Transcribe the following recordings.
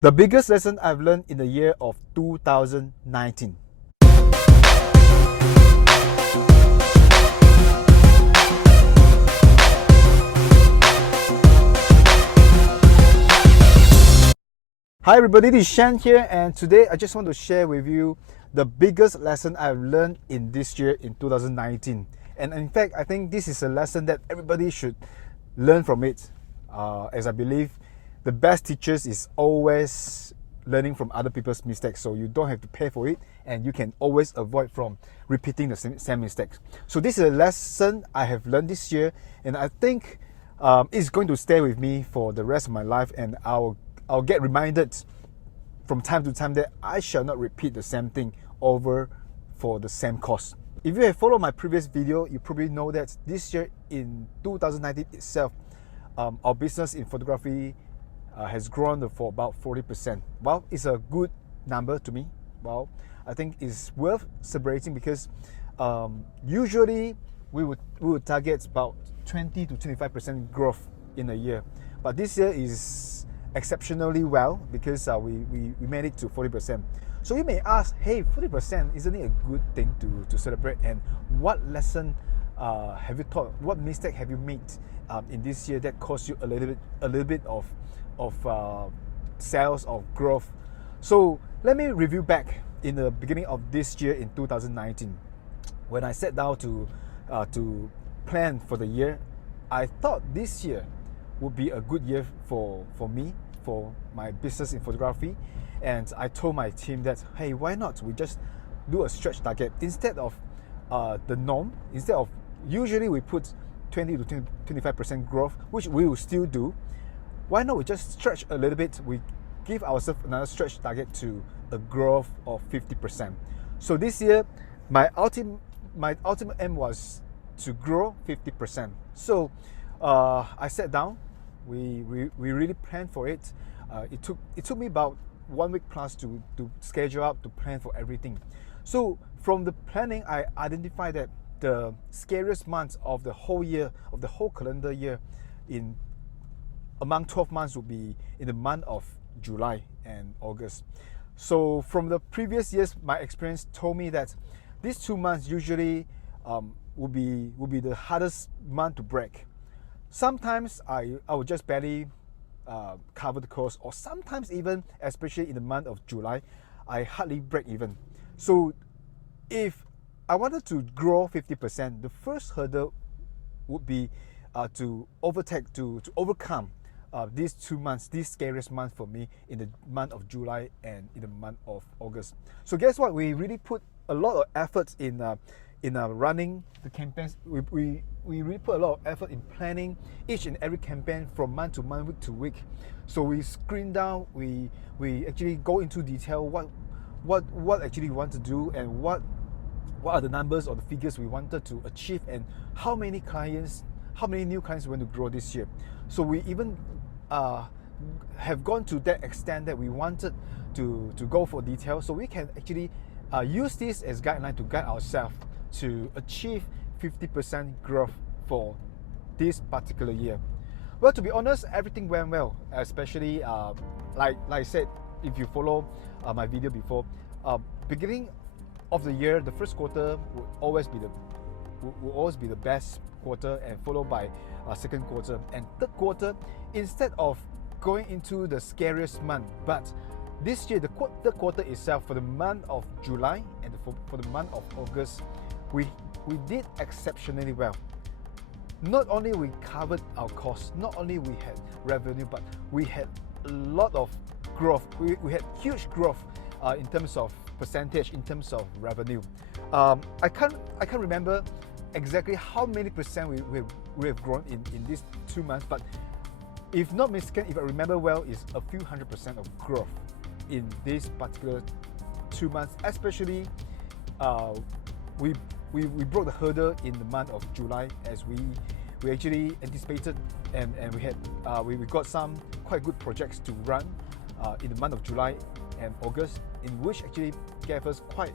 The biggest lesson I've learned in the year of 2019. Hi everybody, this is Shan here, and today I just want to share with you the biggest lesson I've learned in this year in 2019. And in fact, I think this is a lesson that everybody should learn from it, as I believe the best teachers is always learning from other people's mistakes, so you don't have to pay for it and you can always avoid from repeating the same mistakes. So this is a lesson I have learned this year, and I think it's going to stay with me for the rest of my life, and I'll get reminded from time to time that I shall not repeat the same thing over for the same cost. If you have followed my previous video, you probably know that this year in 2019 itself, our business in photography has grown for about 40%. Well, it's a good number to me. Well, I think it's worth celebrating because usually we would target about 20 to 25% growth in a year, but this year is exceptionally well because we made it to 40%. So you may ask, hey, 40%, isn't it a good thing to celebrate? And what lesson have you taught? What mistake have you made in this year that cost you a little bit of sales, of growth? So let me review back in the beginning of this year in 2019. When I sat down to plan for the year, I thought this year would be a good year for me, for my business in photography. And I told my team that, hey, why not we just do a stretch target instead of the norm. Instead of, usually we put 20 to 25% growth, which we will still do. Why not we just stretch a little bit? We give ourselves another stretch target to a growth of 50%. So this year, my ultimate aim was to grow 50%. So I sat down. We really planned for it. It took me about 1 week plus to schedule out, to plan for everything. So from the planning, I identified that the scariest months of the whole year, of the whole calendar year, among 12 months would be in the month of July and August. So from the previous years, my experience told me that these 2 months usually will be the hardest month to break. Sometimes I would just barely cover the cost, or sometimes even, especially in the month of July, I hardly break even. So if I wanted to grow 50%, the first hurdle would be to overcome these 2 months, these scariest months for me, in the month of July and in the month of August. So guess what? We really put a lot of effort in running the campaigns. We really put a lot of effort in planning each and every campaign from month to month, week to week. So we screen down, we actually go into detail what actually we want to do, and what are the numbers or the figures we wanted to achieve, and how many new clients we want to grow this year. So we even have gone to that extent that we wanted to go for detail, so we can actually use this as guideline to guide ourselves to achieve 50% growth for this particular year. Well, to be honest, everything went well, especially like I said, if you follow my video before, beginning of the year, the first quarter will always be the best quarter, and followed by second quarter and third quarter. Instead of going into the scariest month, but this year, the third quarter itself, for the month of July and for the month of August, we did exceptionally well. Not only we covered our costs, not only we had revenue, but we had a lot of growth. We had huge growth in terms of percentage, in terms of revenue. I can't remember exactly how many percent we have grown in these 2 months, but if not mistaken, if I remember well, it's a few 100% of growth in this particular 2 months. Especially we broke the hurdle in the month of July, as we actually anticipated, and we had we got some quite good projects to run in the month of July and August, in which actually gave us quite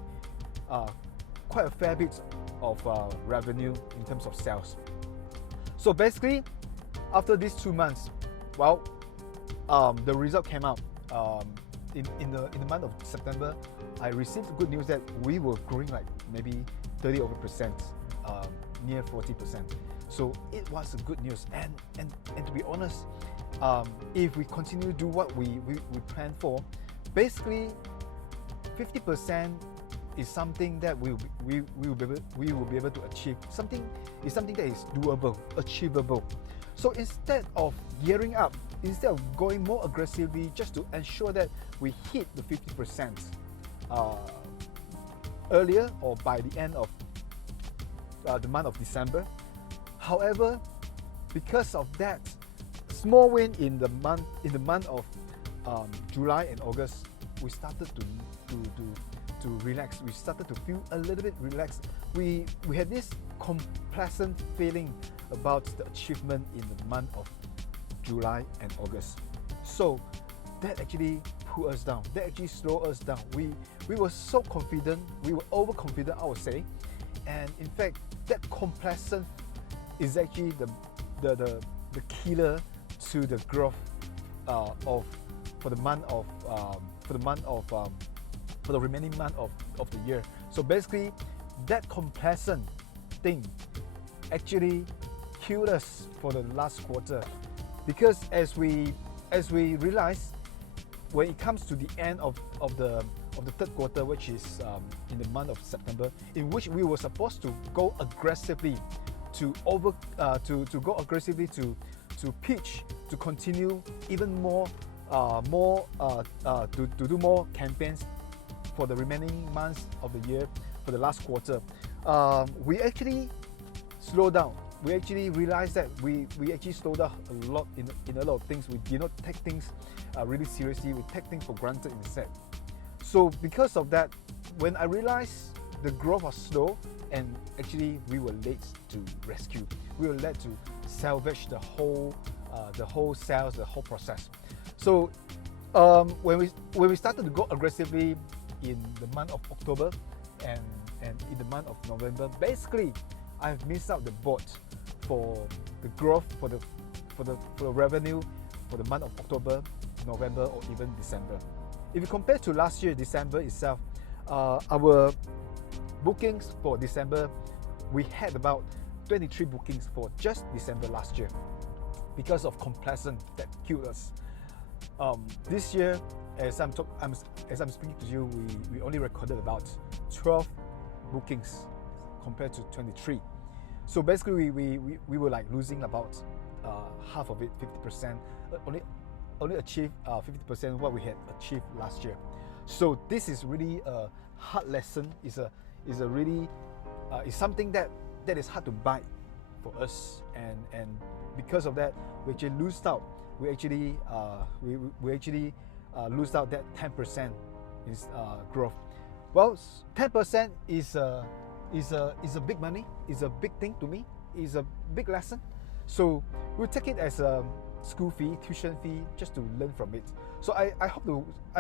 a fair bit of revenue in terms of sales. So basically, after these 2 months, well, the result came out. in the month of September, I received good news that we were growing like maybe 30% near 40%. So it was a good news. And to be honest, if we continue to do what we planned for, basically 50% is something that we will be able to achieve. Something that is doable, achievable. So instead of gearing up, instead of going more aggressively just to ensure that we hit the 50% earlier or by the end of the month of December. However, because of that small win in the month of July and August, we started to relax. We started to feel a little bit relaxed. We had this complacent feeling about the achievement in the month of July and August. So that actually pulled us down. That actually slowed us down. We were so confident. We were overconfident, I would say. And in fact, that complacent is actually the killer to the growth for the remaining month of the year. So basically, that complacent thing actually killed us for the last quarter, because as we realize, when it comes to the end of the third quarter, which is in the month of September, in which we were supposed to go aggressively to pitch, to continue even more to do more campaigns for the remaining months of the year, for the last quarter. We actually slowed down. We actually realized that we actually slowed down a lot in a lot of things. We did not take things really seriously. We take things for granted instead. So because of that, when I realized the growth was slow, and actually we were late to rescue, we were late to salvage the whole sales, the whole process. So when we started to go aggressively in the month of October and in the month of November, basically I've missed out the boat for the growth, for the revenue for the month of October, November, or even December. If you compare to last year, December itself, our bookings for December, we had about 23 bookings for just December last year, because of complacent that killed us. This year, as I'm speaking to you, we only recorded about 12 bookings compared to 23. So basically, we were like losing about half of it, 50%. Only achieved 50% what we had achieved last year. So this is really a hard lesson. It's something that is hard to bite for us, and because of that, we actually lose out. We actually lose out that 10% is growth. Well, 10% is a big money. It's a big thing to me. It's a big lesson. So we'll take it as a school fee, tuition fee, just to learn from it. So I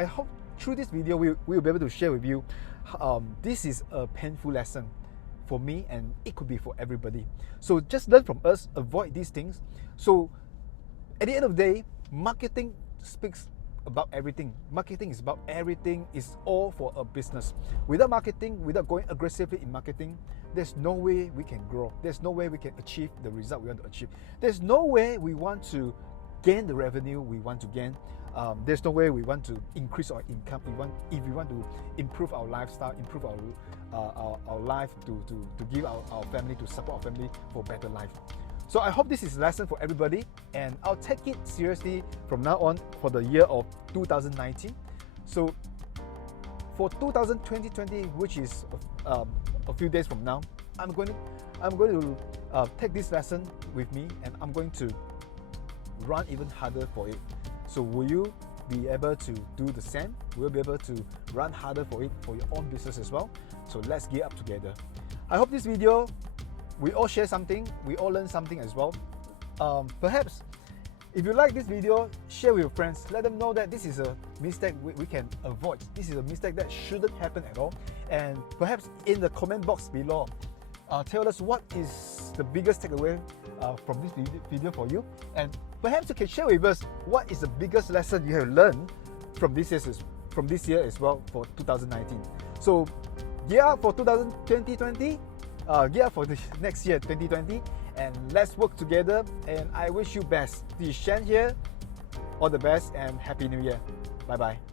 hope through this video we will be able to share with you. This is a painful lesson for me, and it could be for everybody. So just learn from us, avoid these things. So at the end of the day, marketing speaks about everything. Marketing is about everything. It's all for a business. Without marketing, without going aggressively in marketing, there's no way we can grow. There's no way we can achieve the result we want to achieve. There's no way we want to gain the revenue we want to gain. There's no way we want to increase our income. If we want to improve our lifestyle, improve our life, to give our family, to support our family for a better life. So I hope this is a lesson for everybody, and I'll take it seriously from now on for the year of 2019. So for 2020, which is a few days from now, I'm going to take this lesson with me, and I'm going to run even harder for it. So will you be able to do the same? Will you be able to run harder for it for your own business as well? So let's gear up together. I hope this video, we all share something, we all learn something as well. Perhaps if you like this video, share with your friends. Let them know that this is a mistake we can avoid. This is a mistake that shouldn't happen at all. And perhaps in the comment box below, tell us what is the biggest takeaway from this video for you. And perhaps you can share with us what is the biggest lesson you have learned from this year as well for 2019. So gear up for 2020, gear up for the next year 2020, and let's work together. And I wish you best. This is Shen here. All the best and Happy New Year. Bye bye.